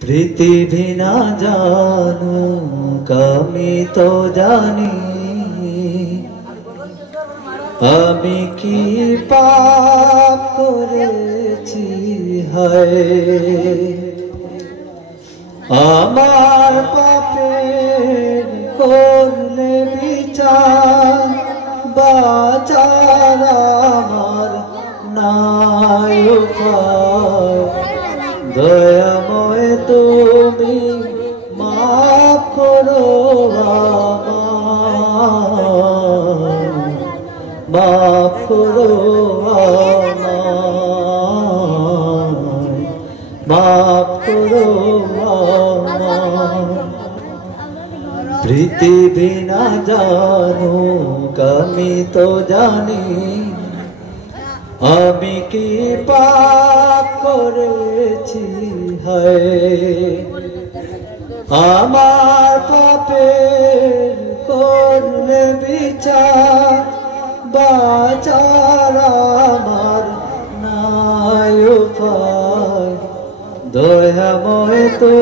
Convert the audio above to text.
পৃথিবী না জানুক আমি তো জানি, আমি কি পাপ করেছি হায়। আমার পাপের করলে বিচার, বাঁচার আমার নাই উপায়। দয়াময় তুমি মাফ করো আমায়, মাফ করো আমায়, মাফ করো আমায়। পৃথিবী না জানুক আমি তো জানি, আমি কি পাপ করেছি হায়। আমার পাপের করলে বিচার, বাঁচার আমার নাই উপায়। দয়াময় তো